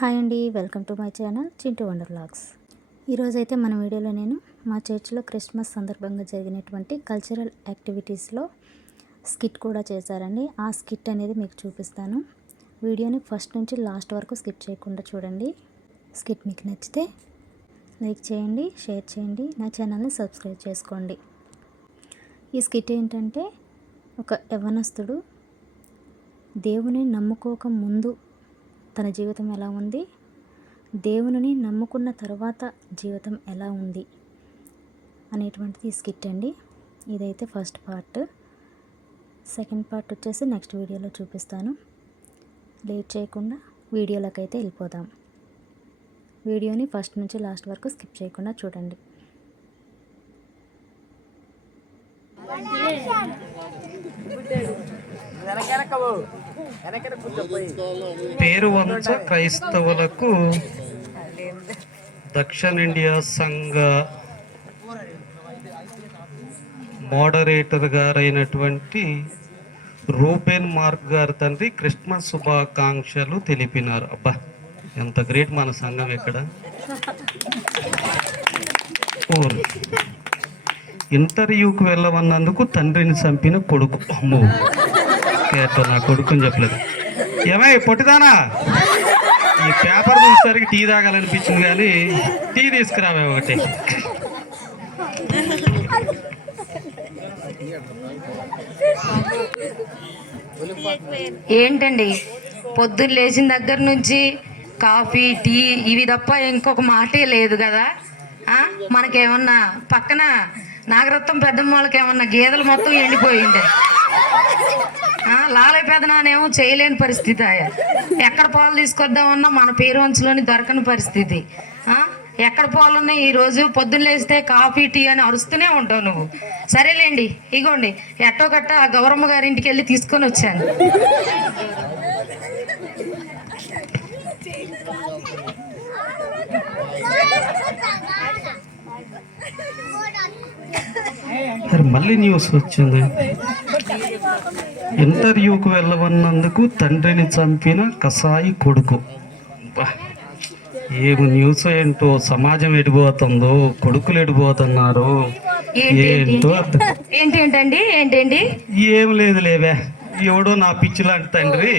Hi అండి, welcome to my channel Chintu wonder vlogs. ఈరోజైతే మన వీడియోలో నేను మా చర్చ్లో క్రిస్మస్ సందర్భంగా జరిగినటువంటి కల్చరల్ యాక్టివిటీస్లో స్కిట్ కూడా చేశారండి. ఆ స్కిట్ అనేది మీకు చూపిస్తాను. వీడియోని ఫస్ట్ నుంచి లాస్ట్ వరకు స్కిప్ చేయకుండా చూడండి. స్కిట్ మీకు నచ్చితే లైక్ చేయండి, షేర్ చేయండి, నా ఛానల్ని సబ్స్క్రైబ్ చేసుకోండి. ఈ స్కిట్ ఏంటంటే, ఒక యవ్వనస్తుడు దేవుని నమ్ముకోక ముందు తన జీవితం ఎలా ఉంది, దేవుని నమ్ముకున్న తర్వాత జీవితం ఎలా ఉంది అనేటువంటిది స్కిట్ అండి. ఇదైతే ఫస్ట్ పార్ట్. సెకండ్ పార్ట్ వచ్చేసి నెక్స్ట్ వీడియోలో చూపిస్తాను. లేట్ చేయకుండా వీడియోలోకి అయితే వెళ్ళిపోదాం. వీడియోని ఫస్ట్ నుంచి లాస్ట్ వరకు స్కిప్ చేయకుండా చూడండి. పేరు వంచ క్రైస్తవులకు దక్షిణ ఇండియా సంఘ మోడరేటర్ గారైనటువంటి రూబెన్ మార్క్ గారి తండ్రి క్రిస్మస్ శుభాకాంక్షలు తెలిపినారు. అబ్బా, ఎంత గ్రేట్ మన సంఘం. ఇక్కడ ఇంటర్వ్యూకి వెళ్ళమన్నందుకు తండ్రిని చంపిన కొడుకు. అమ్మో, నా కొడుకుని చెప్పలేదు. ఏమై పొట్టిదానా, ఈ పేపర్ చూసేసరికి టీ తాగాలనిపించింది, కానీ టీ తీసుకురావే ఒకటి. ఏంటండి, పొద్దున్న లేచిన దగ్గర నుంచి కాఫీ, టీ ఇవి తప్ప ఇంకొక మాటే లేదు కదా. మనకేమన్నా పక్కన నాగరత్నం పెద్దమ్మ వాళ్ళకి ఏమన్నా గేదెలు మొత్తం ఎండిపోయింది. లాలయ పెదనానేమో చేయలేని పరిస్థితి. ఎక్కడ పాలు తీసుకొద్దామన్నా మన పేరు వంచులోని దొరకని పరిస్థితి. ఎక్కడ పాలున్నాయి? ఈరోజు పొద్దున్న లేస్తే కాఫీ, టీ అని అరుస్తూనే ఉంటావు నువ్వు. సరేలేండి, ఇగోండి ఎట్టో గట్ట ఆ గౌరమ్మ గారి ఇంటికి వెళ్ళి తీసుకొని వచ్చాను. మళ్ళీ న్యూస్ వచ్చింది. ఇంటర్వ్యూకి వెళ్ళమన్నందుకు తండ్రిని చంపిన కసాయి కొడుకు. ఏమి న్యూస్ ఏంటో, సమాజం ఎడిపోతుందో, కొడుకులు ఎడిపోతున్నారు ఏంటో. ఏంటండి ఏంటండి? ఏం లేదు లేవే, ఎవడో నా పిచ్చి లాంటి తండ్రి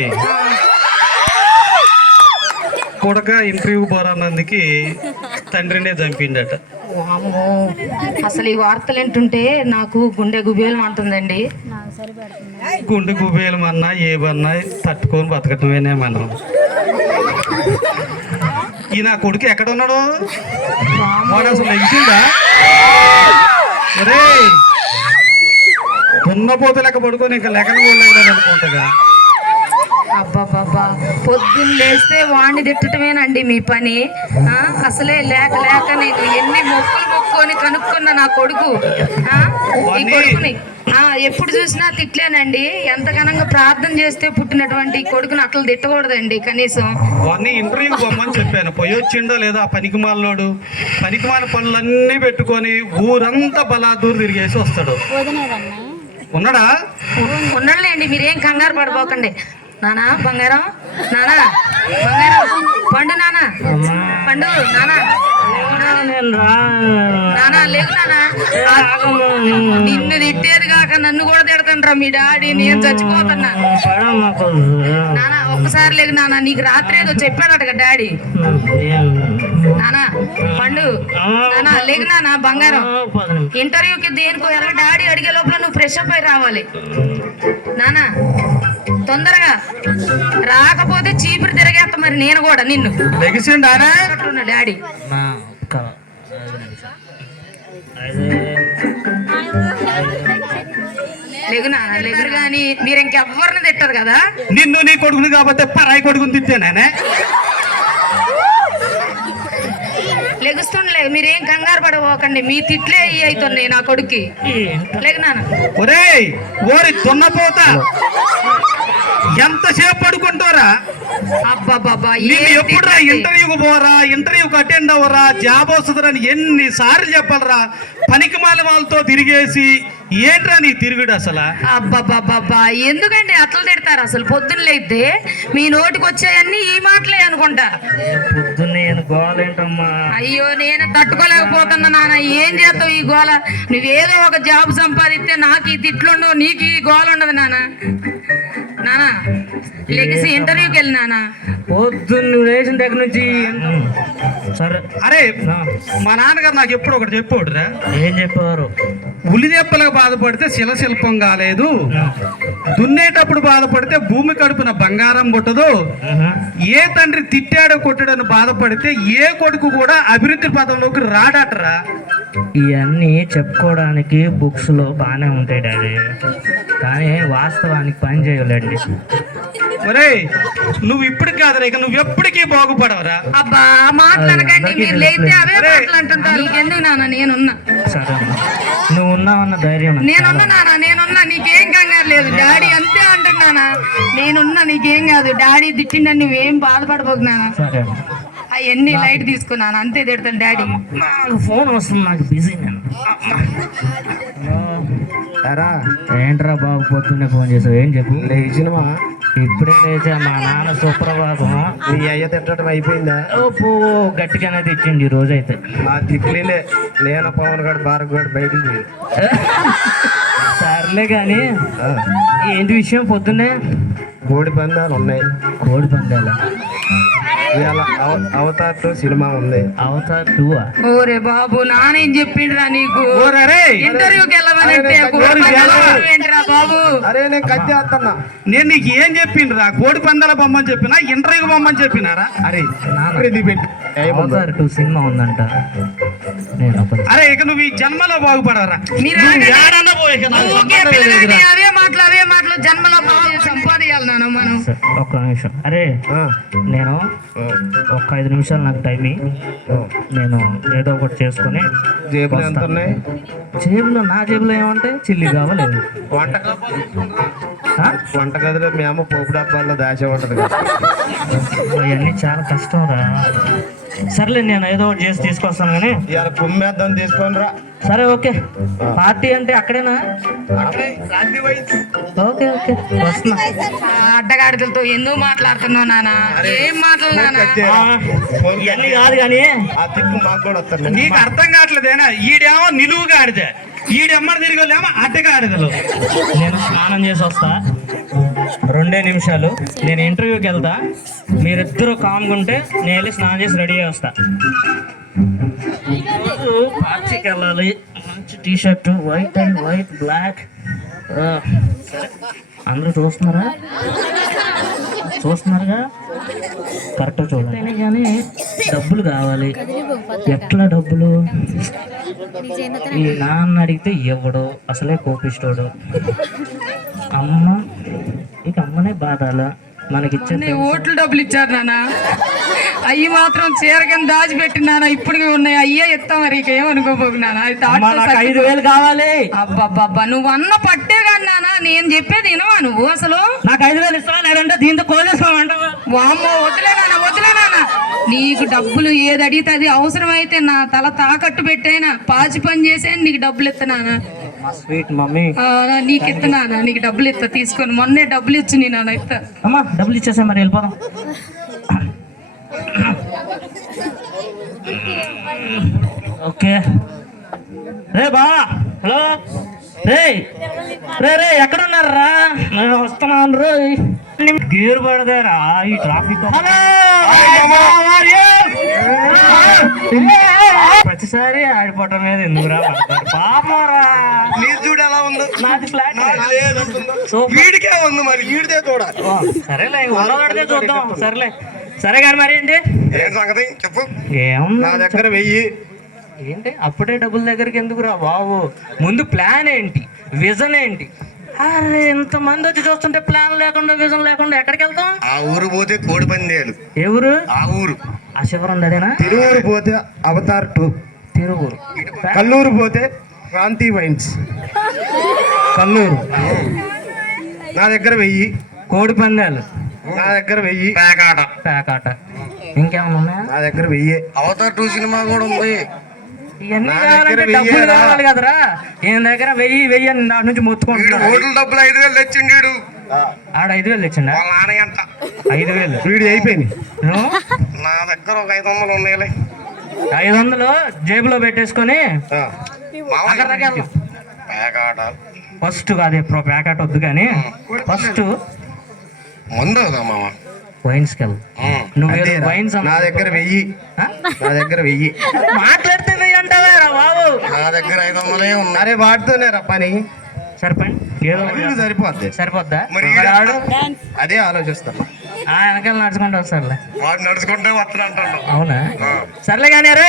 కొడక ఇంటర్వ్యూ పోరాన్నందుకు తండ్రినే చంపిండట. అమ్మో, అసలు ఈ వార్తలు ఏంటుంటే నాకు గుండె గుబేలం అంటుందండి. గుండె గుబేలం అన్నా ఏమన్నా తట్టుకొని బతకటమేనే మనం. ఈ నా కొడుకు ఎక్కడ ఉన్నాడు? వాడు అసలు ఎగిసిందా? అరే, దున్నపోతు లెక్క పడుకొని ఇంకా లెక్కన పోలేదు అనుకుంటా. అబ్బాబాబా, పొద్దున్న లేస్తే వాణ్ణి తిట్టడమేనండి మీ పని. అసలే లేక లేక నేను ఎన్ని మొక్కుకొని కనుక్కున్నా నా కొడుకు. ఈ కొడుకుని ఎప్పుడు చూసినా తిట్లేనండి. ఎంత ఘనంగా ప్రార్థన చేస్తే పుట్టినటువంటి కొడుకుని అట్లా తిట్టకూడదండి కనీసం. వాడిని ఇంటర్వ్యూ పొమ్మని చెప్పాను, పోయొచ్చిండో లేదా పనికిమాలనోడు. పనికిమాల పనులన్నీ పెట్టుకొని ఊరంతా బలాదూరు తిరిగేసి వస్తాడు. ఉన్నాడా? ఉన్నాడులేండి, మీరేం కంగారు పడిపోకండి. నానా బంగారం, నానా బంగారం, పండు నానా, పండు నానా, నానా లేవు నానా. నిన్ను తిట్టేది కాక నన్ను కూడా తిడతాండ్రా మీ డాడీ. నేను చచ్చిపోతున్నా నానా. ఒక్కసారి లేకు నానా, నీకు రాత్రి ఏదో చెప్పాడట డాడీ. నానా పండు నానా లేకు నానా బంగారం. ఇంటర్వ్యూకి దేనికో ఎలా డాడీ అడిగే లోపల నువ్వు ఫ్రెష్ అప్ అయి రావాలి నానా. తొందరగా రాకపోతే చీపురు తిరగేస్తా మరి నేను కూడా నిన్ను. డాడీ లెగురు కానీ మీరు ఇంకెవ్వరిని తిట్టారు కదా. నిన్ను నీ కొడుకుని కాబట్టి పరాయి కొడుకుని తిట్టానే. లెగుస్తుండలే, మీరేం కంగారు పడబోకండి. మీ తిట్లే అవుతున్నాయి నా కొడుక్కి. లేకునానా ఓరి దున్నపోతా, ఎంతసేపు పడుకుంటారా? అబ్బాబాబా, ఎప్పుడురా ఇంటర్వ్యూకి పోరా, ఇంటర్వ్యూకి అటెండ్ అవ్వరా, జాబ్ వస్తుందని ఎన్నిసార్లు చెప్పాలరా? పనికిమాల వాళ్ళతో తిరిగేసి ఏంట్రా నీ తిరుగుడు అసలు? అబ్బబ్బబ్బబ్బా, ఎందుకండి అట్లా తిడతారు? అసలు పొద్దున్నైతే మీ నోటికి వచ్చాయన్నీ ఈ మాటలే అనుకుంటా. పొద్దున్నే గోలేంటమ్మా? అయ్యో, నేను తట్టుకోలేకపోతున్నా నాన్న. ఏం చేస్తావు ఈ గోల? నువ్వేదో ఒక జాబ్ సంపాదిస్తే నాకు ఈ తిట్లుండవు, నీకు ఈ గోల ఉండదు నాన్న. నాన్న లెగిసి ఇంటర్వ్యూకి వెళ్ళి నాన్న. పొద్దున్న నువ్వు వేసిన దగ్గర నుంచి సరే. అరే, మా నాన్నగారు నాకు ఎప్పుడు ఒకటి చెప్పాడురా. ఏం చెప్పారు? ఉలిదెప్పలకు బాధపడితే శిలశిల్పం కాలేదు, దున్నేటప్పుడు బాధపడితే భూమి కడుపున బంగారం పుట్టదు, ఏ తండ్రి తిట్టాడో కొట్టాడని బాధపడితే ఏ కొడుకు కూడా అభివృద్ధి పదంలోకి రాడటరా. ఇవన్నీ చెప్పుకోవడానికి బుక్స్ లో బాగానే ఉంటాయి డాడీ, కానీ వాస్తవానికి పని చేయలేండి. ఒరే, నువ్వు ఇప్పుడు కాదురా, ఇక నువ్వు ఎప్పటికీ బాగుపడవరా. అబ్బా, మాట్లాడకండి. మీరు లేతే అవే మాట్లాడుతుంటారు. నీకెందుకు నాన్న, నేనున్నా. సరే, నువ్వు ఉన్నావన్న ధైర్యం నేనున్నా నాన్న, నేనున్నా. నీకేం కంగారు లేదు. డాడీ అంతే అంటున్నానా. నేనున్నా, నీకేం కాదు. డాడీ తిట్టిందని నువ్వేం బాధపడబోకు నాన్న. సరే, అవన్నీ లైట్ తీసుకున్నాను, అంతే తిడతాను డాడీ. నాకు ఫోన్ వస్తుంది, నాకు బిజీ. నేను ఏంట్రా బాబు పొద్దున్నే ఫోన్ చేసావు? ఏం చెప్పు. లేచినవా? ఇప్పుడే లేచా. మా నాన్న సుప్రభాతం. నీ అయ్య తిట్టడం అయిపోయిందా? గట్టిగానే తెచ్చింది ఈ రోజు అయితే. ఆ తిట్లేనే నేను పవన్ గడు భారత్ గడు బయటికి పోయి. సర్లే కానీ ఏంటి విషయం? పొద్దున్నే కోడి పందాలు ఉన్నాయి. కోడి పందాలా? ఇవాళ అవతార్ 2 సినిమా ఉంది. అవతార్ 2ఆ? ఓరే బాబు, నానేం చెప్పిండ్రా నీకు? ఓరే, ఇంటర్వ్యూకి వెళ్ళమనంటే ఏంట్రా బాబు? అరే, నేను కత్తి వేస్తున్నా. నేను నీకు ఏం చెప్పిండ్రా? కోడి పందాల బొమ్మని చెప్పినా, ఇంటర్వ్యూకి బొమ్మని చెప్పినారా? అరే, నాన్న, ఇది పెట్టు. అవతార్ 2 సినిమా ఉందంట. నేను అరే, ఇక నువ్వు ఈ జన్మలో బాగుపడరా. మీరు ఊరికే పిల్లగాడిని అవే మాటలు జన్మలో బాగా సంపాదించాలి నాన్న మనం. ఒక్క నిమిషం. అరే, నేను ఒక్క 5 నిమిషాలు నాకు టైం ఇయ్యి. నేను ఏదో ఒకటి చేసుకొని జేబులు ఎంత ఉన్నాయి? జేబులో, నా జేబులో ఏమంటే చిల్లి కావలేదు. వంటగదిలో మేము పోపు డబ్బాల్లో దాచే ఉంటది కదా. అవన్నీ చాలా కష్టం రా. సర్లే, నేను ఏదో ఒకటి చేసి తీసుకొస్తాను కానీ. ఇవాళ కుమ్మేద్దాం, తీసుకొని రా. సరే, ఓకే. పార్టీ అంటే అక్కడేనా? ఓకే ఓకే, వస్తున్నా. అడ్డగాడిదలతో ఎందుకు మాట్లాడుతున్నావు నాన్న? ఏం మాటలు నాన్న? ఇవన్నీ కాదు కానీ ఆ తిక్కు మాకు కూడా వస్తారు. నీకు అర్థం కావట్లేదేనా? ఈడేమో నిలువుగా ఆడితే, ఈడెమ్మడి తిరిగి వాళ్ళేమో అడ్డగా ఆడదలు. నేను స్నానం చేసి వస్తా, 2 నిమిషాలు. నేను ఇంటర్వ్యూకి వెళ్తా, మీరిద్దరూ కామ్గా ఉంటే నేను వెళ్ళి స్నానం చేసి రెడీ అయ్యి వస్తా. పార్టీకి వెళ్ళాలి. మంచి T shirt, white and white, black. సరే, అందరూ చూస్తున్నారుగా, కరెక్ట్గా చూడాలి. కానీ డబ్బులు కావాలి. ఎట్లా డబ్బులు? ఈ నాన్న అడిగితే ఇవ్వడు, అసలే కోపిస్తోడు. ఇక అమ్మనే బాధాల. మనకిచ్చే ఓట్లు డబ్బులు ఇచ్చారు నాన్న. అయ్యి మాత్రం చీరకని దాచిపెట్టి నాన్న ఇప్పటికీ ఉన్నాయి. అయ్యే ఎత్తాం, మరి ఇక ఏమనుకోబోకు నాన్న. 5,000 కావాలి. అబ్బబ్బబ్బా, నువ్వు అన్న పట్టే కానీ నాన్న. నేను చెప్పేది వినవా నువ్వు? అసలు నాకు 5,000 ఇస్తావా, లేదంటే దీంతో కోసేసుకోమంటావా? వామ్మో, వదిలే నాన్న. నీకు డబ్బులు ఏది అడిగితే అది అవసరమైతే నా తల తాకట్టు పెట్టైనా పాచి పని చేసే నీకు డబ్బులు ఇస్తున్నానా? మా స్వీట్ మమ్మీ. నీకు ఇస్తున్నానా? నీకు డబ్బులు ఇస్తా, తీసుకొని. మొన్నే డబ్బులు ఇచ్చి నేను ఇస్తా. అమ్మా, డబ్బులు ఇచ్చేసా, మరి వెళ్ళిపోదాం. ఓకే. రే బా, హలో. రే రే రే, ఎక్కడున్నారా? నేను వస్తున్నాను. రే, గేరు పడదారా ఈ ట్రాఫిక్. ప్రతిసారి ఆడిపోవటం మీద ఎందుకు రా పడతారు? పాపరా, నీరు చూడు ఎలా ఉందో. నాది ఫ్లాట్. వీడికే ఉంది, మరి వీడిదే చూడాలి. సరేలే, ఉన్నవాడితే చూద్దాం. సరేలే, సరే కానీ మరి ఏంటి ఏం సంగతి చెప్పు. ఏమన్నా నా దగ్గర 1000. ఏంటి అప్పుడే డబ్బుల దగ్గరికి ఎందుకు రా బాబు? ముందు ప్లాన్ ఏంటి, విజన్ ఏంటి? అరే, ఇంతమంది వచ్చి చూస్తుంటే ప్లాన్ లేకుండా, విజన్ లేకుండా ఎక్కడికి వెళ్తాం? ఆ ఊరు పోతే కోడి పందేలు. ఏ ఊరు? ఆ ఊరు ఆ శివరం ఉండదేనా? తిరువురు పోతే అవతార్ 2. తిరువురు. కల్లూరు పోతే క్రాంతి వైన్స్. కల్లూరు. నా దగ్గర 1000. కోడి పందాలు నా దగ్గర 1000. పేకాట. ఇంకేమన్నా ఉన్నాయా? నా దగ్గర 1000. అవతార్ 2 సినిమా కూడా ఉంది. ఇవన్నీ నా దగ్గర కావాలంటే వెయ్యేరా? డబ్బులు కావాలి కదరా. ఈయన దగ్గర 1000 అని నా నుంచి మొత్తుకుంటున్నాడు. హోటల్ డబ్బులు 5,000 తెచ్చిండు. ఆడ 5,000 తెచ్చిండా? వాళ్ళ నాన్న ఎంత 5,000. వీడి అయిపోయింది. నా దగ్గర ఒక 500 ఉన్నాయిలే. 500 జేబులో పెట్టేసుకొని అక్కడ దాకా వెళ్దాం. పేకాట ఫస్ట్ కాదు ఎప్పుడు ప్యాకెట్ వద్దు కానీ ఫస్ట్ ముందు కదా మామ. వైన్స్కి వెళ్దాం. నువ్వేదో అంతేరా? వైన్స్ నా దగ్గర 1000. నా దగ్గర 1000. మాట్లాడితే వెయ్యి అంటావేరా బాబు. నా దగ్గర 500 ఉన్నాయి. అరే వాటితోనే రా పని. సరిపోయి ఏదో వీళ్ళు సరిపోద్ది. సరిపోద్దా? మరి మరి ఆడు అదే ఆలోచిస్తాను. వెనకాల నడుచుకుంటూ వస్తారులే. వాడు నడుచుకుంటే వస్తాను అంటాడు. అవునా? సర్లే కానీ అరే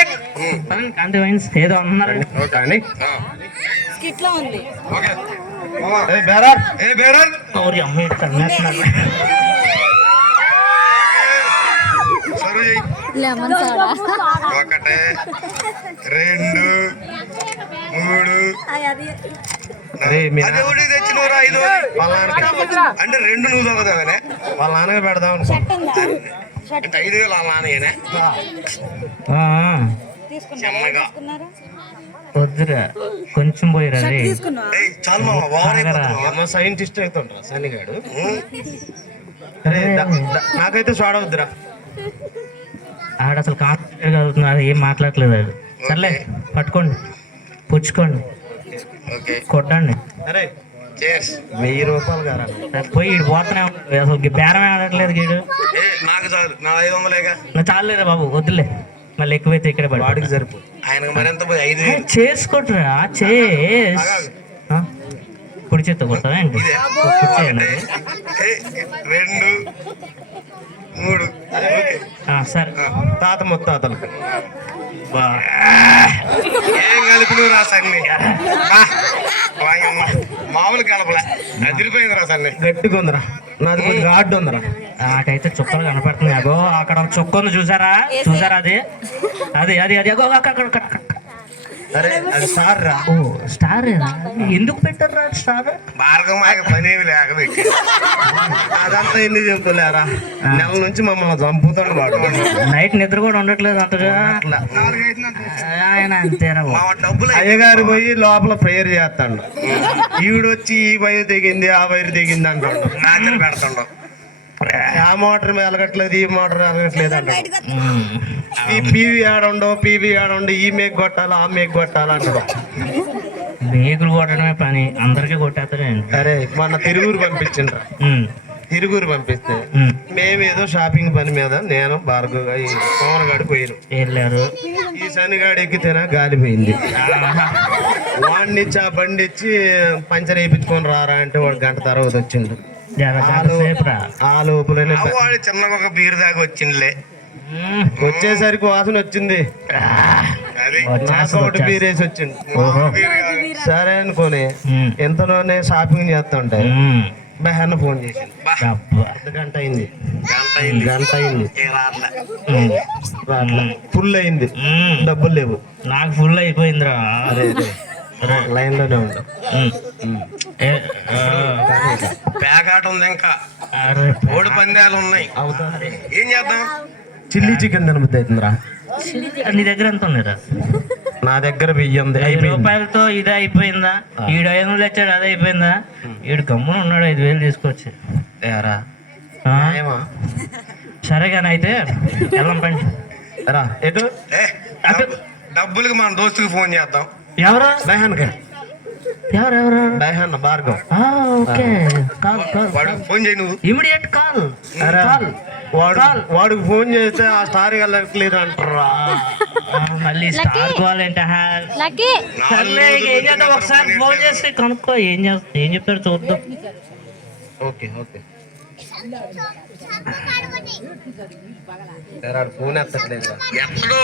కాంతి వైన్స్ ఏదో అన్నారు. కానీ ఓకే ఏ బేరా, ఏ బేరల్ అమ్మాయి తన్నేస్తున్నాడు. సర్వ్ చేయి. లెమన్ సోడా 1 2 3 అరే మీ అది ఒకటి తెచ్చినవరా 5 వాళ్ళ నాన్నకి అంటే 2 నువ్వు తగ్గదానే. వాళ్ళ నాన్నకి పెడదాం అనుకో. అంటే 5,000 వాళ్ళ నాన్నయ్యనే. చెమ్మగా వద్దురా కొంచెం పోయిరా రే. ఏయ్ చాలు మామ ఓవర్ అయిపోతుంది. అమ్మ సైంటిస్ట్ అవుతుండ్రా సన్నిగాడు. అరే నాకైతే సోడా వద్దురా. ఆడ అసలు కాన్సన్ట్రేట్ అవుతున్నారు, ఏం మాట్లాడలేదు ఆడు. సర్లే పట్టుకోండి, పుచ్చుకోండి, ఓకే కొట్టండి. అరే చేర్స్. 1000 రూపాయలు కారా. పోయి ఈడు పోతూనే ఉంటాడు. అసలు బేరమే ఆడట్లేదు గీడు. ఏ నాకు చాలు, నా 500లేగా. నా చాలేరా బాబు, వద్దులే మళ్ళీ ఎక్కువైతే ఇక్కడే పడి వాడికి సరిపోదు. ఆయనకు మరింత పోయి 5,000. చేసుకుంటురా చేస్. కుడి చేత్తో కొడతావా ఏంటి? ఇదే. కూర్చోండి. 2 3 ఓకే. సరే తాత ముత్తాతలు ఏం కలిపి రా సన్ని. మామూలు కలపలే, అదిరిపోయింది రా సన్ని. గట్టిగా ఉందిరా. నాది కొద్దిగా ఆడ్డు ఉందిరా. నాకైతే చుక్కలు కనపడుతున్నాయి. అగో అక్కడ ఒక చుక్క ఉంది, చూసారా? చూసారా? అది అది అది అది అగో అక్కడ. అరే అది సార్ రా. ఓ స్టార్ ఎందుకు పెట్టారా స్టార్? భార్గవ మాకు పనేవి లేకబెట్టి అదంతా ఎందుకు చెబుతలేరా? నెల నుంచి మమ్మల్ని చంపుతాడు వాడు. నైట్ నిద్ర కూడా ఉండట్లేదు అంతగా. అట్లా ఆయన అంతేరా బాబు. మా డబ్బులు అయ్యగారు పోయి లోపల ప్రేయర్ చేస్తాడు. ఈవిడొచ్చి ఈ వైరు దిగింది ఆ వైరు దిగింది అంటాడు. రాత్రి పెడుతుండవు. ఆ మోటార్ వెలగట్లేదు ఈ మోటార్ వెలగట్లేదు అంటాడు. ఈ పీవీ ఆడుండో ఈ మేక్ కొట్టాలి ఆ మేక్ కొట్టాలి అంటాడు. మేకులు కొట్టడమే పని, అందరికీ కొట్టేస్తారండి. అరే మొన్న తిరుగురు పంపించిండ్రా. తిరుగురు పంపిస్తే మేమేదో షాపింగ్ పని మీద నేను భార్గవ ఈ సోమనగాడు పోయిను. వెళ్ళారు. ఈ శనిగాడు ఎక్కితేనా గాలిపోయింది. వాడిని ఇచ్చి ఆ బండి ఇచ్చి పంచర్ వేయించుకొని రారా అంటే వాడు గంట తర్వాత వచ్చిండు. ఆ లోపలనే వాడు చిన్నగా ఒక బీరు దాకా వచ్చిందిలే. వచ్చేసరికి వాసన వచ్చింది. అది నాకు ఒకటి బీర్ వేసి వచ్చిండు. బీరు కాదు. సరే అనుకోని ఎంతలోనే షాపింగ్ చేస్తా ఉంటాయి. బెహన్న ఫోన్ చేసింది. గంట అయింది. గంట అయింది ఏ రాట్లే. ఫుల్ అయింది. డబ్బులు లేవు. నాకు ఫుల్ అయిపోయిందిరా. లైన్ లోనే ఉండు. పేకాట ఉంది, ఇంకా అరే ఓడి పందాలు ఉన్నాయి. ఏం చేద్దాం? చిల్లీ చికెన్ తినబుద్ధి అవుతుందిరా. నీ దగ్గర ఎంత ఉన్నారా? నా దగ్గర 1000 ఉంది. 1000 రూపాయలతో ఇది అయిపోయిందా? ఈడు 500 వచ్చాడు, అది అయిపోయిందా? ఈడు గమ్మున ఉన్నాడు, 5,000 తీసుకొచ్చి. ఏరా ఏమా? సరే కానీ అయితే వెళ్ళం పండి. రా ఎటు? ఏ డబ్బులకి మన దోస్తుకి ఫోన్ చేద్దాం. ఎవరు? బెహన్గా ఎవరెవరు? బెహన్న భార్గవ్. ఓకే, కాల్ వాడు ఫోన్ చేయి నువ్వు. Immediate call. వాడికి ఫోన్ చేస్తే ఆ స్టార్ వెళ్ళట్లేదు అంటారా? మళ్ళీ స్టార్ కాల్ ఏంట? సర్లే ఏం చేద్దాం, ఒకసారి ఫోన్ చేసి కనుక్కో ఏం చెప్తారు చూద్దాం. ఓకే ఫోన్ ఎత్తట్లేదు. ఎత్తడు.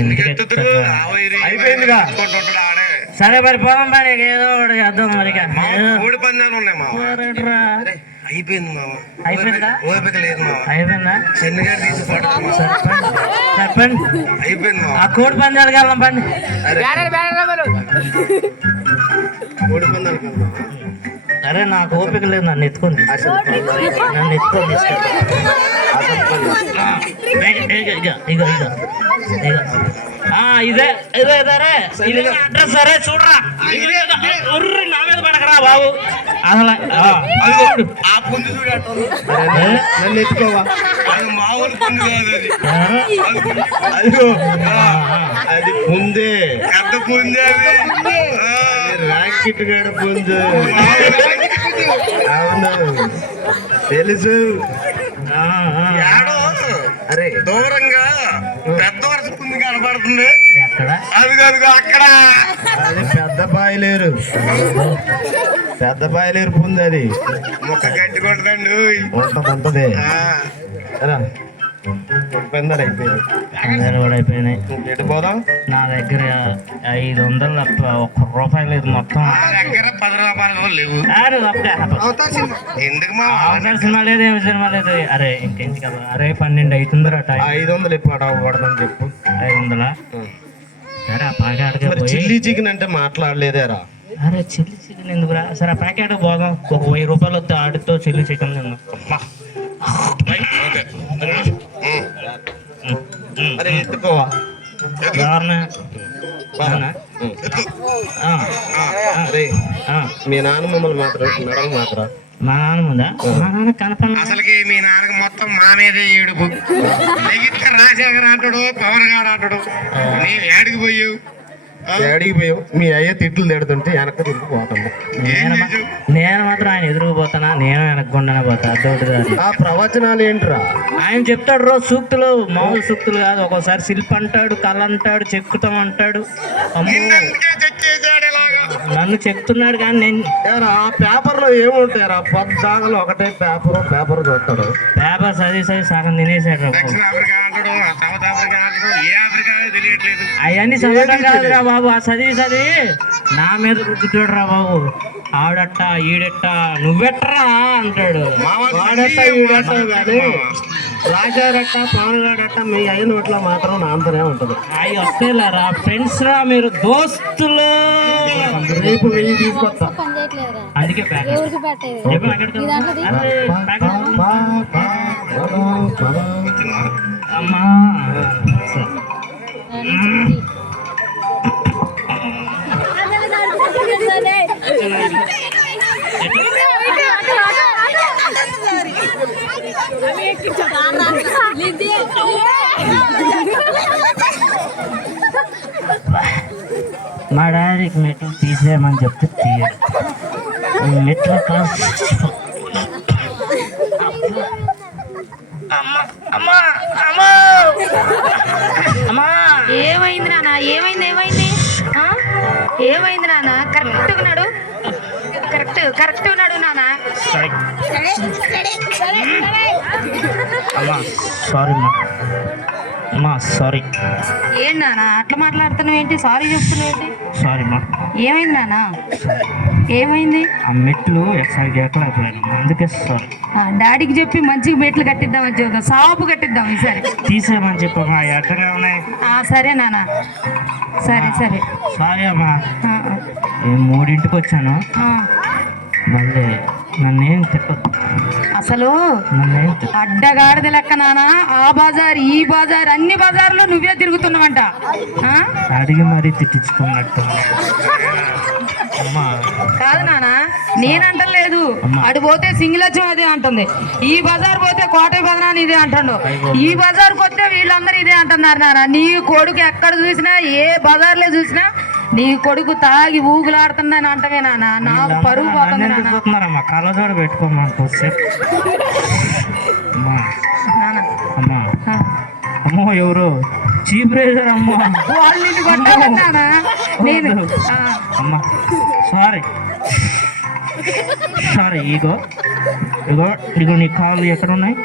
ఎందుకు ఎత్తుతురు. అయిపోయిందిగా. ఆడే సరే మరి పోదాం పని, ఏదో ఒకటి చేద్దాం మరి. ఓడి పందాలు ఉన్నాయి మామ. అయిపోయింది మామ. అయిపోయిందా? ఓపిక లేదు మామ. అయిపోయిందా? చెన్నిగారు తీసి పడతాం. చెప్పండి. అయిపోయింది మామ. ఆ కోడి పందాలకి వెళ్దాం పండి. కోడి పందాలు కదా. అరే నాకు ఓపిక లేదు, నన్ను ఎత్తుకొని తీసుకెళ్ళి. ఇగో ఇదే ఇదే ఇదే ఇది అడ్రస్ సరే చూడరా ఉర్రి నా మీద పడకరా బాబు అసలు అదిగో ఆ పుంజు చూడు అట్ట ఉంది. నన్ను ఎత్తుకోవా. అది మామూలు పుంజు కాదు అది. అదిగో అది పుంజే, పెద్ద పుంజు అది. రాకెట్ గడ పుంజు. అవును తెలుసు. ఏడో అరే దూరంగా పెద్ద వరుస పుంజు కనబడుతుంది. ఎక్కడ అదిగో అదిగో అక్కడ. అది పెద్ద బాయిలేరు, పెద్ద బాయిలేరు పుంజు. అది మొక్క గట్టి కొట్టదండి. ఉంటది. రా పెందలు అయిపోయింది. అందరు కూడా అయిపోయినాయి. ఎటు పోదాం? నా దగ్గర 500 తప్ప ₹1 లేదు మొత్తం. నా దగ్గర 10 రూపాయలు కూడా లేవు. ఎందుకు మా అవసరం సినిమా లేదు, ఏమి సినిమా లేదు. అరే ఇంకెందుకు కదా, అరే 12 అవుతుందిరా టైం. 500 ఇప్పుడు అడగకూడదని చెప్పు. 500 సరే ఆ ప్యాకెట్కి మరి పోయి చిల్లీ చికెన్ అంటే మాట్లాడలేదేరా? అరే చిల్లీ చికెన్ ఎందుకురా, సరే ఆ ప్యాకెట్కి పోదాం. ఒక ₹1000 వస్తే ఆడితో చిల్లీ చికెన్ తిందాం. అరే ఎత్తుకోవా. ఎవరినా? అవునా? అరే మీ నాన్న మమ్మల్ని మాత్రం మెడలు మాత్రం. మా నాన్న ముందా? మా నాన్న కనపడ అసలుకి మీ నాన్నకి మొత్తం మా మీదే ఏడుపు. ఎగిత్తే రాజశేఖర్ అంటాడు, పవన్ గారు అంటాడు. నేను ఏడికి పోయావు? ఏడికి పోయావు? మీ అయ్య తిట్లు తిడుతుంటే వెనక తిరిగి పోతాము. నేను మాత్రం ఆయన ఎదురుకుపోతానా, నేను వెనక్కుండానే పోతా. అదొకటి ఆ ప్రవచనాలు ఏంట్రా? ఆయన చెప్తాడు రోజు సూక్తులు, మామూలు సూక్తులు కాదు. ఒక్కోసారి శిల్పి అంటాడు, కళ అంటాడు, చెక్కుతాం అంటాడు. అమ్మో తెచ్చేసాడు ఇలాగా. నన్ను చెప్తున్నాడు కానీ నేను ఆ పేపర్ లో ఏముంటారా? పద్దాగలు ఒకటే పేపర్ చూస్తాడు. పేపర్ చదివి సగం తినేసాడు. దక్షిణ ఆఫ్రికా అంటాడు, సౌత్ ఆఫ్రికా అంటాడు, ఏ ఆఫ్రికా అనేది తెలియట్లేదు. అవన్నీ చదవడం కాదురా బాబు, ఆ చదివి నా మీద రుద్దుతాడురా బాబు. ఆడట్ట ఈడెట్ట నువ్వెట్టరా అంటాడు. వాడట్ట ఈడట్ట కానీ రాజారట్ట పవన్గాడట్ట మీ అయిన నోట్లో మాత్రం నాంతనే ఉంటది. అవి వస్తేలేరా ఫ్రెండ్స్ రా, మీరు దోస్తులు. రేపు 1000 తీసుకొస్తా. అందుకే ప్యాకెట్ ఎవరికి పెట్టేది? రేపు ప్యాకెట్ అరే ప్యాకెట్ అమ్మా మా డాడీకి మెట్లు తీసేయమని చెప్తే తీయడు. మెట్లు ఏమైంది నాన్న? ఏమైంది? ఆ? ఏమైంది నాన్న? కరెక్ట్ నడు, కరెక్ట్ నడు నాన్న. సారీ అమ్మా, సారీ. ఏంటి నాన్న అట్లా మాట్లాడుతున్నావు ఏంటి? సారీ చెప్తున్నావు ఏంటి? సారీ మా. ఏమైంది నాన్న? ఏమైంది? ఆ మెట్లు ఎక్సైజ్ ఎక్కలేకపోయాను, అందుకే సారీ. డాడీకి చెప్పి మంచిగా మెట్లు కట్టిద్దామని చెప్తాం, సాపు కట్టిద్దాం ఈసారి. తీసేయమని చెప్పు మా ఎక్కడే ఉన్నాయి. సరే నాన్న, సరే. సారీ అమ్మా. నేను 3ంటికి వచ్చాను, మళ్ళీ నన్నేం తిప్పదు. అసలు అడ్డగాడిద లెక్క నాన్న. ఆ బజార్ ఈ బజార్ అన్ని బజార్లో నువ్వే తిరుగుతున్నావంట. అడిగి మరీ తిట్టించుకున్నట్టు. కాదు నాన్న, నేనంటలేదు. అటు పోతే సింగిలచ్చం అదే అంటుంది, ఈ బజార్ పోతే కోట బదనాన్ని ఇదే అంటాడు, ఈ బజార్ పోతే వీళ్ళందరూ ఇదే అంటున్నారు నాన్న. నీ కొడుకు ఎక్కడ చూసినా, ఏ బజార్లో చూసినా నీ కొడుకు తాగి ఊగులాడుతుందని అంటవే నాన్న. నాకు పరుగు పోతుంది నాన్న. కళ్ళజోడు పెట్టుకోమంటూ అమ్మో ఎవరు చీప్ రేజర్ అమ్మో, వాళ్ళు నిన్ను కొట్టాలన్నానా? నేను అమ్మా సారీ. ఇగో నీ కాళ్ళు ఎక్కడ ఉన్నాయి?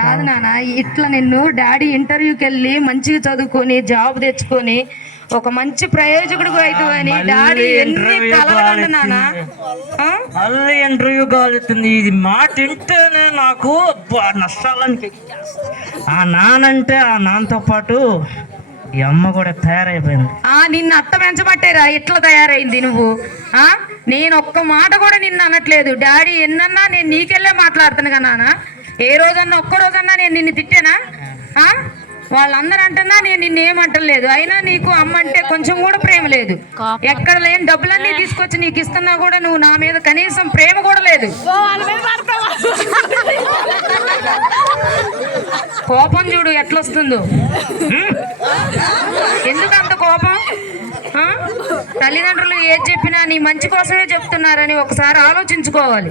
కాదు నాన్న, ఇట్లా నిన్ను డాడీ ఇంటర్వ్యూకి వెళ్ళి మంచిగా చదువుకొని జాబ్ తెచ్చుకొని ఒక మంచి ప్రయోజకుడు అవుతావని డాడీ ఎన్ని కలలు నాన్న. మళ్ళీ ఇంటర్వ్యూ కాలుతుంది. ఇది మాట వింటేనే నాకు నష్టాలని. ఆ నానంటే ఆ నాన్నతో పాటు ఈ అమ్మ కూడా తయారైపోయింది. నిన్ను అత్త పెంచబట్టేరా ఇట్లా తయారైంది నువ్వు. నేను ఒక్క మాట కూడా నిన్ను అనట్లేదు. డాడీ ఎన్నన్నా నేను నీకెళ్ళే మాట్లాడుతున్నా కదా నాన్న. ఏ రోజన్నా ఒక్క రోజన్నా నేను నిన్ను తిట్టానా? వాళ్ళందరూ అంటున్నా నేను నిన్నేమంటలేదు, అయినా నీకు అమ్మ అంటే కొంచెం కూడా ప్రేమ లేదు. ఎక్కడ లేని డబ్బులన్నీ తీసుకొచ్చి నీకు ఇస్తున్నా కూడా నువ్వు నా మీద కనీసం ప్రేమ కూడా లేదు. కోపం చూడు ఎట్లొస్తుందో. ఎందుకు అంత కోపం? తల్లిదండ్రులు ఏది చెప్పినా నీ మంచి కోసమే చెప్తున్నారని ఒకసారి ఆలోచించుకోవాలి.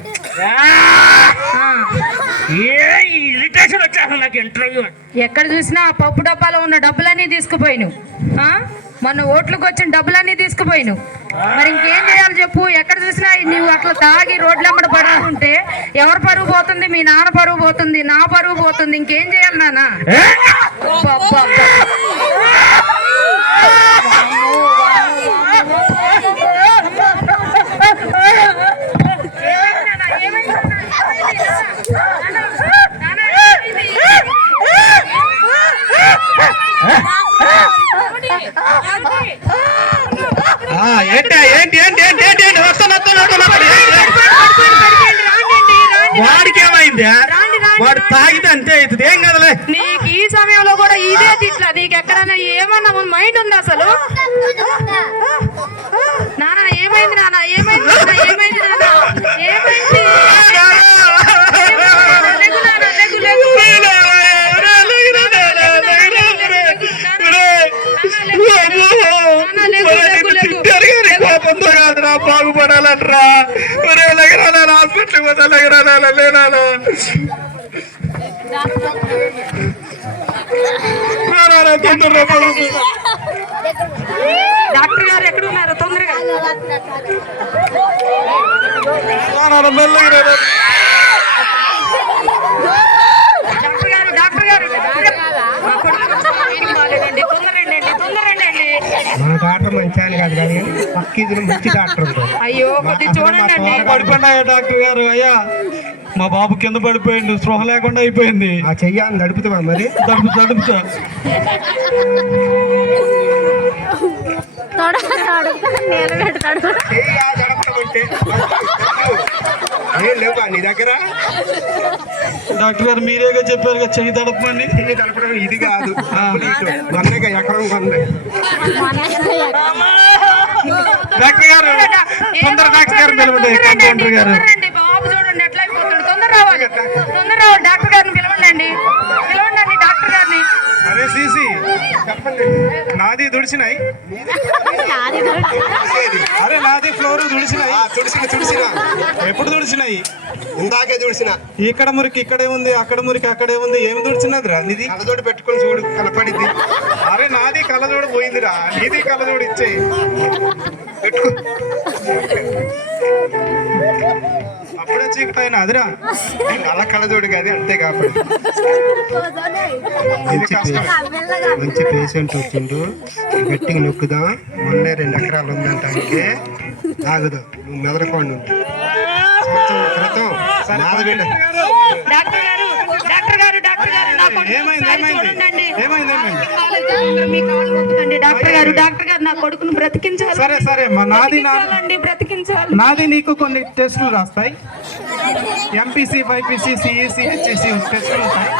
ఎక్కడ చూసినా ఆ పప్పు డబ్బాలో ఉన్న డబ్బులన్నీ తీసుకుపోయిను. మొన్న ఓట్లకు వచ్చిన డబ్బులన్నీ తీసుకుపోయిను. మరి ఇంకేం చేయాలి చెప్పు? ఎక్కడ చూసినా నువ్వు అట్లా తాగి రోడ్లమ్మడ పడుతుంటే ఎవరు పరువు పోతుంది? మీ నాన్న పరువు పోతుంది, నా పరువు పోతుంది. ఇంకేం చేయాలి నాన్న? ఏంటి ఏంటి ఏంటి ఏంటి ఏంటి ఏంటి వాడికి ఏమైంది? వాడు తాగితే అంతే అవుతుంది, ఏం కదలే. నీకు ఈ సమయంలో కూడా ఇదే తిట్లా? నీకు ఎక్కడన్నా ఏమన్నా మైండ్ ఉంది అసలు? నాన్న ఏమైంది? నాన్న ఏమైంది? నాన్న ఏమైంది? నాన్న ఏమైంది? బాగుపడాలంటరా హాస్పిటల్ లేనా? డాక్టర్ గారు ఎక్కడున్నారు? తొందరగా డాక్టర్ గారు మా డాక్టర్ మంచి ఆయన కాదు కానీ పక్కీదులు మంచి డాక్టర్ ఉంటారు. అయ్యో చూడండి. పడిపోయినాయా డాక్టర్ గారు? అయ్యా మా బాబు కింద పడిపోయిండు, స్పృహ లేకుండా అయిపోయింది. ఆ చెయ్యాలని నడుపుతావా? మరి తడుపుతా. లేవా నీ దగ్గర? డాక్టర్ గారు మీరేగా చెప్పారు కదా చెయ్యి తడపమని. చెయ్యి తడపడం ఇది కాదు, వందగా ఎకరం వంద. డాక్టర్ గారు తొందర డాక్టర్ గారు పిలవండి. కంపౌండర్ గారు బాబు చూడండి ఎట్లా అయిపోతాడు. తొందర రావాలి, తొందర రావాలి. డాక్టర్ గారిని పిలవండి, పిలవండి డాక్టర్ గారిని. అరే సీసీ నాది దుడిచినాయి. అరే నాది ఫ్లోర్ దుడిచినాయి. తుడిసిన ఎప్పుడు దుడిచినాయి? ఇందాకే తుడిసిన. ఇక్కడ మురికి ఇక్కడే ఉంది, అక్కడ మురికి అక్కడే ఉంది. ఏమి దుడిచినది రా? నీది కళ్ళజోడు పెట్టుకొని చూడు, కనపడింది. అరే నాది కళ్ళజోడు పోయిందిరా, నీది కళ్ళజోడు ఇచ్చేయి. పెట్టుకో. అప్పుడే చీకటైనా అదిరా నల్ల కళ్ళజోడు కాదు, అంతే కాబట్టి. మంచి పేషెంట్ వచ్చిండు, గట్టిగా నొక్కుదాం. మొన్నే 2 ఎకరాలు ఉందంటే ఆగుదాం. నువ్వు మెదడుకోండి. క్రితం నాదబిడ్డ డాక్టర్ గారు, డాక్టర్ గారు, డాక్టర్ గారు నా కొడుకు చూడండి. మీ కాళ్ళు మొక్కుతండి డాక్టర్ గారు. డాక్టర్ గారు నా కొడుకును బ్రతికించాలి. సరే సరే బ్రతికించాలి. నాది నీకు కొన్ని టెస్టులు రాస్తాయి. ఎంపీసీ, బైపీసీ, సిఈసీ, హెచ్ఈసీ టెస్టులు ఉంటాయి.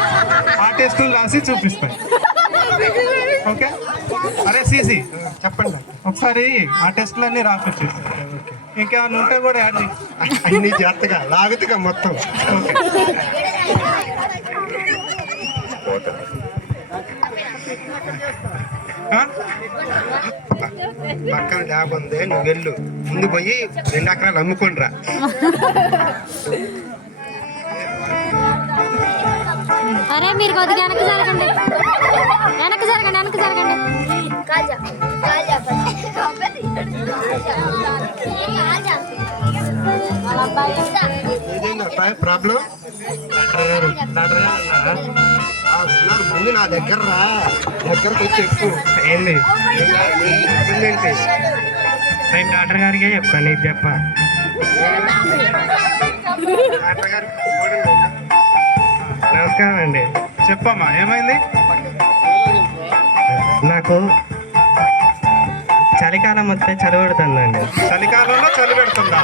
ఆ టెస్టులు రాసి చూపిస్తాయి. ఓకే? అరే సీసీ చెప్పండి. ఒకసారి ఆ టెస్టులన్నీ రాసి ఇంకేమైనా ఉంటే కూడా యాడ్ చేయి. అన్ని జాగ్రత్తగా లాగుతుగా మొత్తం. పక్కన ల్యాబ్ ఉంది, నువ్వు వెళ్ళు. ముందు పోయి 2 ఎకరాలు అమ్ముకొని రా. అరే మీరు కొద్దిగా వెనక్కి జరగండి, వెనక్కి జరగండి, వెనక్కి జరగండి. ప్రాబ్లం ముందు నా దగ్గర రా, దగ్గరకు వచ్చి ఎక్కువ. ఏంది? ఏంటి? నేను డాక్టర్ గారికే చెప్తాను, నీకు చెప్ప. డాక్టర్ గారు నమస్కారం అండి. చెప్పమ్మా ఏమైంది? నాకు చలికాలం వస్తే చలి పెడుతుందండి. చలికాలంలో చలి పెడుతుందా?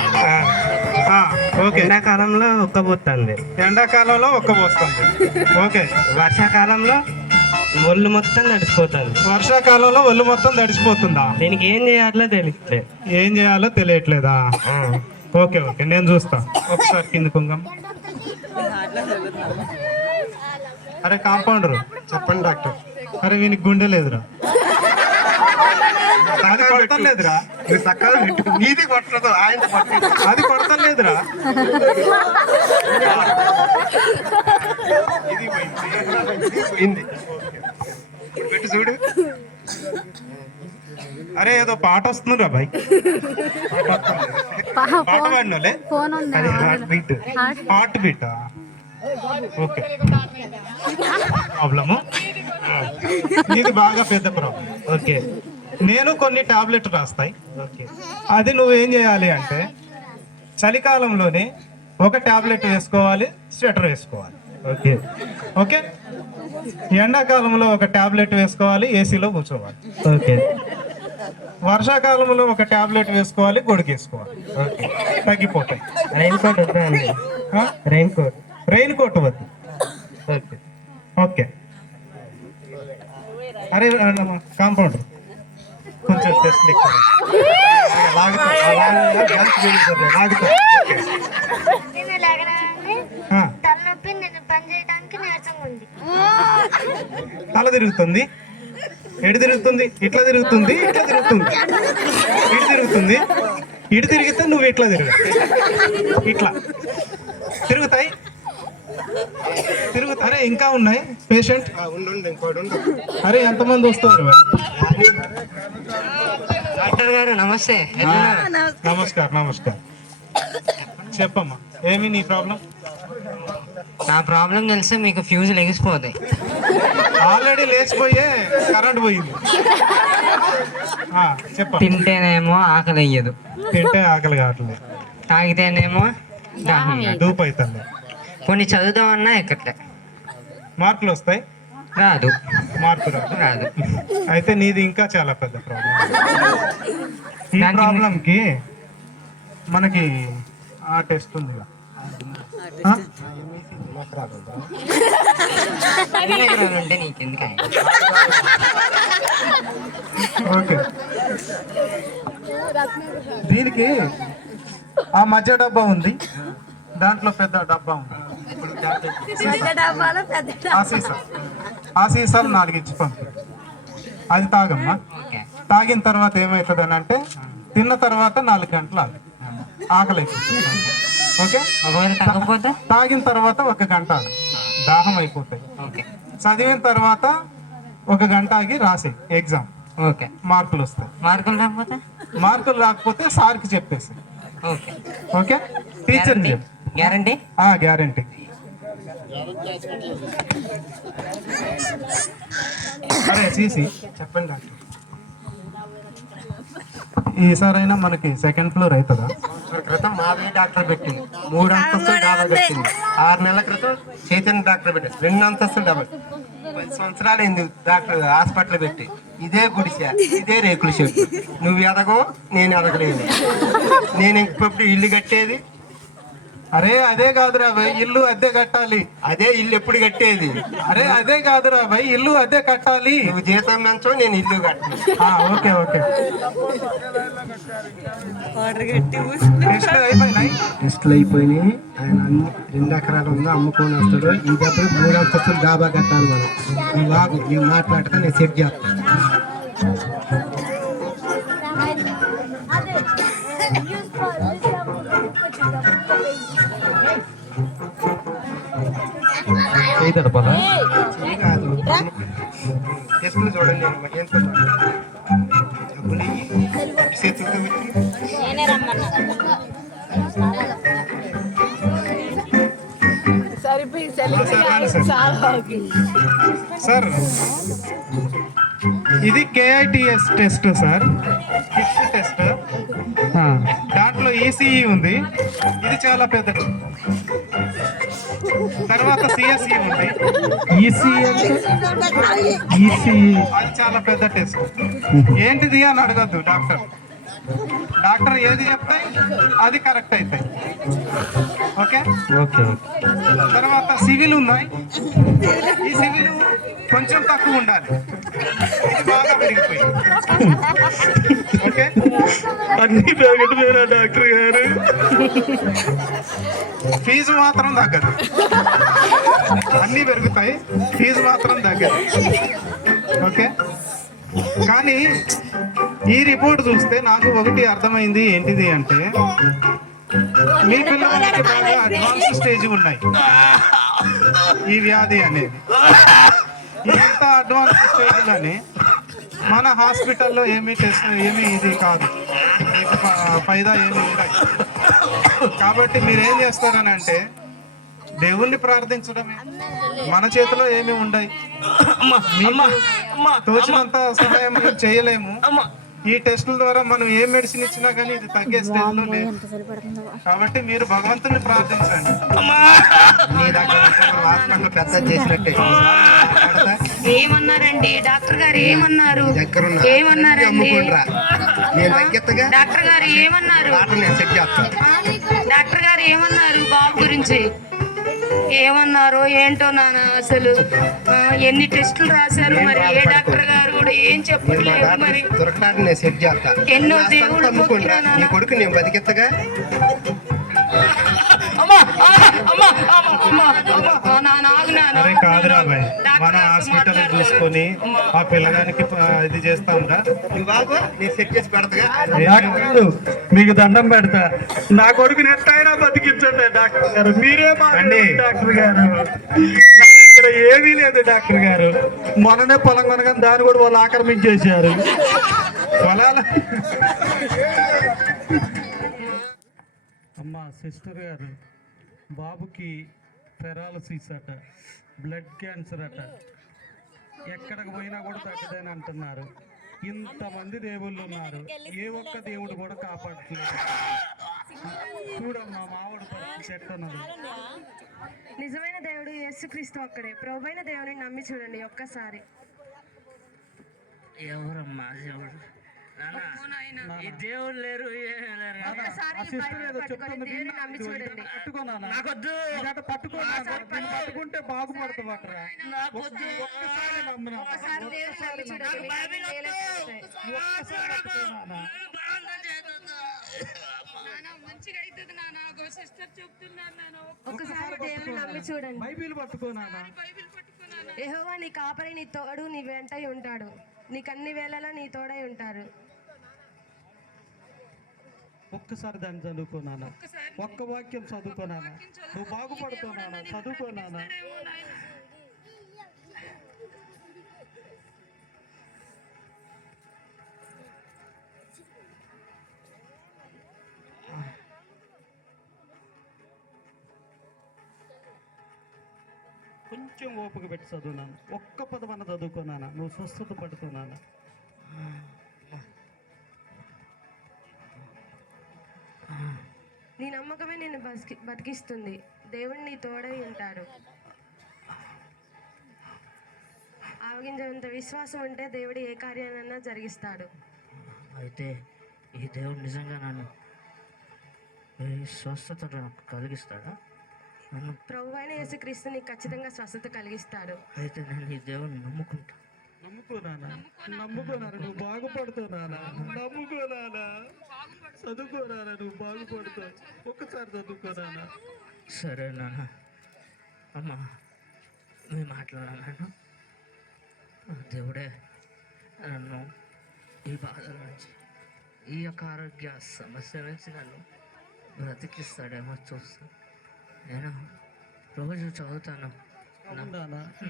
ఓకే. ఎండాకాలంలో ఉక్కబోతుంది. ఎండాకాలంలో ఒక్క పోస్తుంది. ఓకే. వర్షాకాలంలో ఒళ్ళు మొత్తం తడిసిపోతుంది. వర్షాకాలంలో ఒళ్ళు మొత్తం తడిసిపోతుందా? దీనికి ఏం చేయాలో తెలియట్లే. ఏం చేయాలో తెలియట్లేదా? ఓకే ఓకే, నేను చూస్తా. ఒకసారి కింద కుంగం. అరే కాంపౌండర్, చెప్పండి డాక్టర్. అరే వీనికి గుండె లేదురా. అది కొడతాం లేదురా. నీది కొట్టదు, ఆయన అది కొడతాం లేదురా. పోయింది. పెట్టు చూడు. అరే ఏదో పాట వస్తుందిరా బాయ్. పాట పాడినోలే. ఫోన్ అది హార్ట్ బీట్. ఓకే, ప్రాబ్లము ఇది బాగా పెద్ద ప్రాబ్లం. ఓకే, నేను కొన్ని టాబ్లెట్ రాస్తాయి. ఓకే, అది నువ్వేం చేయాలి అంటే చలికాలంలోనే ఒక టాబ్లెట్ వేసుకోవాలి, స్వెటర్ వేసుకోవాలి. ఓకే, ఓకే, ఎండాకాలంలో ఒక టాబ్లెట్ వేసుకోవాలి, ఏసీలో కూర్చోవాలి. ఓకే, వర్షాకాలంలో ఒక టాబ్లెట్ వేసుకోవాలి, గొడుగేసుకోవాలి. ఓకే. తగ్గిపోతాయి. రెయిన్ కోట్ వద్దా అండి? Raincoat. రెయిన్ కోట్ వద్దు. Okay, okay. అరే కాంపౌండర్ కొంచెం టెస్ట్ నేను లేకనే తలనొప్పి, నేను పని చేయడానికి నీరసంగా ఉంది. తల తిరుగుతుంది. ఎటు తిరుగుతుంది? ఇట్లా తిరుగుతుంది, ఇట్లా తిరుగుతుంది, ఇటు తిరుగుతుంది. ఇటు తిరిగితే నువ్వు ఇట్లా తిరుగు, ఇట్లా తిరుగుతాయి. అరే ఇంకా ఉన్నాయి పేషెంట్. అరే ఎంతమంది వస్తారు? డాక్టర్ గారు నమస్తే. నమస్కారం. నమస్కారం. చెప్పమ్మా, ఏమి నీ ప్రాబ్లం? నా ప్రాబ్లం తెలిస్తే మీకు ఫ్యూజ్ లెగిసిపోతాయి. ఆల్రెడీ లేచిపోయే కరెంట్ పోయింది. చెప్ప. తింటేనేమో ఆకలి అయ్యదు, తింటే ఆకలి కావట్లేదు, తాగితేనేమో దాహం కాదు. డూప్ అవుతుంది. కొన్ని చదువుదామన్నా ఎక్కట్లే. మార్కులు వస్తాయి? రాదు. మార్పు రాదు. అయితే నీది ఇంకా చాలా పెద్ద ప్రాబ్లం. ఈ ప్రాబ్లంకి మనకి ఆ టెస్ట్ ఉంది. ఉంటే నీకెందుకు? ఓకే, దీనికి ఆ మధ్య డబ్బా ఉంది, దాంట్లో పెద్ద డబ్బా ఉంది. ఆ సీసాలు 4 ఇచ్చి పంపి. అది తాగమ్మా. తాగిన తర్వాత ఏమవుతుంది అని అంటే తిన్న తర్వాత 4 గంటలు ఆకలి అయిపోతుంది. ఓకే, ఒకవేళ తగ్గకపోతే తాగిన తర్వాత 1 గంట దాహం అయిపోతాయి. ఓకే, చదివిన తర్వాత 1 గంట ఆగి రాసే ఎగ్జామ్. ఓకే, మార్కులు వస్తాయి. మార్కులు రాకపోతే? మార్కులు రాకపోతే సార్కి చెప్పేసి. Okay, okay, teacher guarantee? Guarantee. అరే సీసీ చెప్పండి డాక్టర్, ఈసారైనా మనకి సెకండ్ ఫ్లోర్ అవుతుందా? క్రితం మావి డాక్టర్ పెట్టింది 3 అంతస్తులు డాబా పెట్టింది. 6 నెలల క్రితం చైతన్య డాక్టర్ పెట్టింది 2 అంతస్తులు డాబా. 10 సంవత్సరాలు అయింది డాక్టర్ హాస్పిటల్ పెట్టి. ఇదే గుడిసె, ఇదే రేకుల షెడ్. నువ్వు ఎదగో, నేను ఎదగలేదు. నేను ఇంకొప్పుడు ఇల్లు కట్టేది. అరే అదే కాదురా భయ్, ఇల్లు అద్దె కట్టాలి. అదే ఇల్లు ఎప్పుడు కట్టేది? అరే అదే కాదురా భయ్, ఇల్లు అద్దె కట్టాలి. నువ్వు జీతం నుంచో నేను ఇల్లు కట్టాను. ఓకే ఓకే, టెస్ట్లు అయిపోయినాయి. టెస్టులు అయిపోయినాయి. ఆయన 2 ఎకరాలు ఉందో అమ్ముకొని వస్తాడు. ఈ డబ్బులు 3 అంతస్తులు డాబా కట్టాలి మనం. నువ్వు బాగు, నువ్వు మాట్లాడక నేను సెట్ చేస్తాను. కాదు, టెస్టులు చూడండి. చేతులతో సార్ ఇది KITS test sir, kids test. దాంట్లో ECE ఉంది, ఇది చాలా పెద్ద. తర్వాత CSE ఉంది. ECE అది చాలా పెద్ద టెస్ట్. ఏంటిది అని అడగద్దు డాక్టర్. డాక్టర్ ఏది చెప్తే అది కరెక్ట్ అవుతాయి. ఓకే, ఓకే తర్వాత సివిల్ ఉన్నాయి. ఈ సివిల్ కొంచెం తక్కువ ఉండాలి, ఇది బాగా పెరిగిపోయింది. ఓకే, అన్ని పెరగట్లేరా డాక్టర్ గారు? ఫీజు మాత్రం తగ్గదు. అన్నీ పెరుగుతాయి, ఫీజు మాత్రం తగ్గదు. ఓకే, కానీ ఈ రిపోర్ట్ చూస్తే నాకు ఒకటి అర్థమైంది. ఏంటిది అంటే మీ పిల్లలకి బాగా అడ్వాన్స్ స్టేజ్ ఉన్నాయి ఈ వ్యాధి అనేది. ఇంత అడ్వాన్స్ స్టేజ్లోనే మన హాస్పిటల్లో ఏమీ ఇది కాదు, మీకు ఫైదా ఏమి ఉంటాయి. కాబట్టి మీరు ఏం చేస్తారని అంటే దేవుణ్ణి ప్రార్థించడమే, మన చేతిలో ఏమి ఉండయి. తోచినంత సహాయం మేము చేయలేము. ఈ టెస్టుల ద్వారా మనం ఏ మెడిసిన్ ఇచ్చినా కానీ ఇది తగ్గే స్టేజ్లో లేదు. కాబట్టి మీరు భగవంతుని ప్రార్థించండి. హాస్పిటల్ పెద్ద చేసినట్టే ఏమన్నారండి డాక్టర్ గారు? ఏమన్నారు? ఏమన్నారండి నేను తగ్గెత్తగా డాక్టర్ గారు? ఏమన్నారు నేను సెట్ చేస్తాను. డాక్టర్ గారు? ఏమన్నారు బాబు గురించి? ఏమన్నారో ఏంటో నాన్న, అసలు ఎన్ని టెస్టులు రాశారు, మరి ఏ డాక్టర్ గారు కూడా ఏం చెప్పట్లేదు. మరి దొరకడానికి నేను సెట్ చేస్తా. ఎన్నో దేవుడు మొక్కినా నీ కొడుకు నేను బతికెత్తగా. అరే కాదురా బాయ్, మన హాస్పిటల్ చూసుకొని ఆ పిల్లగానికి ఇది చేస్తాంరా. బాబు నేను సెట్ చేసి పెడతాగా. మీకు దండం పెడతా, నా కొడుకుని ఎట్టయినా బతికించండి డాక్టర్ గారు. మీరే మాట్లాడండి డాక్టర్ గారు. ఇక్కడ ఏమీ లేదు డాక్టర్ గారు. మొన్ననే పొలం కొనగానే దాన్ని కూడా వాళ్ళు ఆక్రమించేశారు. పొలాల అమ్మా సిస్టర్ గారు, బాబుకి పెరాలసిస్ అట, బ్లడ్ క్యాన్సర్ అట, ఎక్కడికి పోయినా కూడా తగ్గదని అంటున్నారు. ఇంతమంది దేవుళ్ళు ఉన్నారు, ఏ ఒక్క దేవుడు కూడా కాపాడట్లేదు. చూడమ్మా మావాడు పరిస్థితి ఎట్టున్నది. నిజమైన దేవుడు యేసుక్రీస్తు ఒక్కడే. ప్రభువైన దేవుని నమ్మి చూడండి ఒక్కసారి. ఎవరమ్మా దేవుడు? ఈ దేవుడు లేరు, ఒక్కసారి ఈ బైబిల్ పట్టుకొని దేవుని నమ్మి చూడండి. నాకొద్దు, పట్టుకుంటే బాగుపడతావు అక్కడ. నాకొద్దు. ఒక్కసారి దేవుని నమ్మి చూడండి. ఒక్కసారి దేవుని నమ్మి చూడండి. బైబిల్ పట్టుకోనానా. యెహోవా నీ కాపరి, నీ తోడు, నీ వెంటై ఉంటాడు. నీకు అన్ని వేళలా నీ తోడై ఉంటారు. ఒక్కసారి దాన్ని చదువుకోనానా, ఒక్క వాక్యం చదువుకోనానా, నువ్వు బాగుపడుతున్నానా, చదువుకోనానా. కొంచెం ఓపిక పెట్టి చదువునాను, ఒక్క పదమన్న చదువుకోనానా, నువ్వు స్వస్థత పడుతున్నానా. నీ నమ్మకమే నిన్ను బతికిస్తుంది. దేవుడు నీ తోడై ఉంటాడు. ఆవగించేంత విశ్వాసం ఉంటే దేవుడు ఏ కార్యాన్నైనా జరిగిస్తాడు. అయితే ఈ దేవుడు నిజంగా నన్ను స్వస్థత నాకు కలిగిస్తాడా? నన్ను ప్రభువైన యేసుక్రీస్తు నీకు ఖచ్చితంగా స్వస్థత కలిగిస్తాడు. అయితే నేను ఈ దేవుడిని నమ్ముకుంటా. నమ్ముకోనానా, నమ్ముకోనానా, నువ్వు బాగుపడుతున్నానా, నమ్ముకోనానా, చదువుకోనానా, నువ్వు బాగుపడుతావు. ఒక్కసారి చదువుకోనానా. సరే నాన్న. అమ్మా మీ మాట్లాడాలను. దేవుడే నన్ను ఈ బాధల నుంచి, ఈ యొక్క ఆరోగ్య సమస్య నుంచి నన్ను బ్రతికిస్తాడేమో చూస్తాను. నేను రోజు చదువుతాను.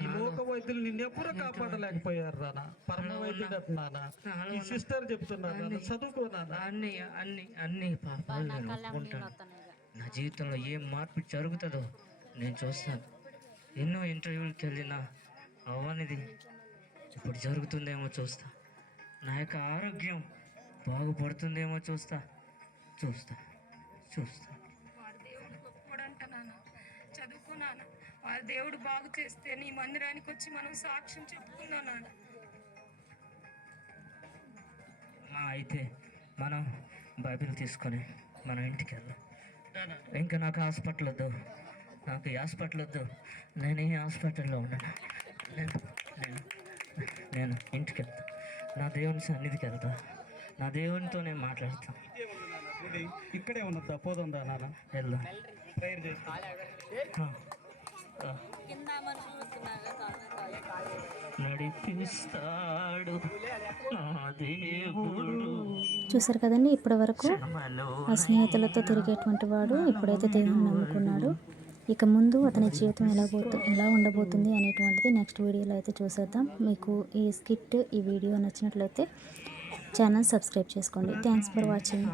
ఈ లోక వైద్యులు నిన్నెప్పుడు కాపాడలేకపోయారు రానా, పరమ వైద్యుడు అంటున్నానా. ఈ సిస్టర్ చెప్తున్నారు చదువుకోనానా. అన్ని పాపాలు నేను ఒప్పుకుంటాను. నా జీవితంలో ఏం మార్పు జరుగుతుందో నేను చూస్తాను. ఎన్నో ఇంటర్వ్యూలకు వెళ్ళినా అవనిది ఇప్పుడు జరుగుతుందేమో చూస్తా. నా యొక్క ఆరోగ్యం బాగుపడుతుందేమో చూస్తా. చదువుకున్నాను, వారి దేవుడు బాగు చేస్తే నీ మందిరానికి వచ్చి మనం సాక్ష్యం చెప్పుకున్నాను. అయితే మనం బైబిల్ తీసుకొని మనం ఇంటికి వెళ్దాం. ఇంకా నాకు హాస్పిటల్ వద్దు, నాకు ఈ హాస్పిటల్ వద్దు, నేను ఈ హాస్పిటల్లో ఉన్నాను. నేను నేను నేను ఇంటికి వెళ్తా, నా దేవుని సన్నిధికి వెళ్తా, నా దేవునితో నేను మాట్లాడతాను. ఇక్కడే ఉన్న తప్పదుందా నాన్న? వెళ్దాం. ప్రేయర్ చేసుకో. నడిపిస్తాడు నా దేవుడు. చూసారు కదండి, ఇప్పటి వరకు ఆ స్నేహితులతో తిరిగేటువంటి వాడు ఇప్పుడైతే దేవుని నమ్ముకున్నాడు. ఇక ముందు అతని జీవితం ఎలా ఉండబోతుంది అనేటువంటిది నెక్స్ట్ వీడియోలో అయితే చూసేద్దాం. మీకు ఈ స్కిట్, ఈ వీడియో నచ్చినట్లయితే ఛానల్ సబ్స్క్రైబ్ చేసుకోండి. Thanks for watching.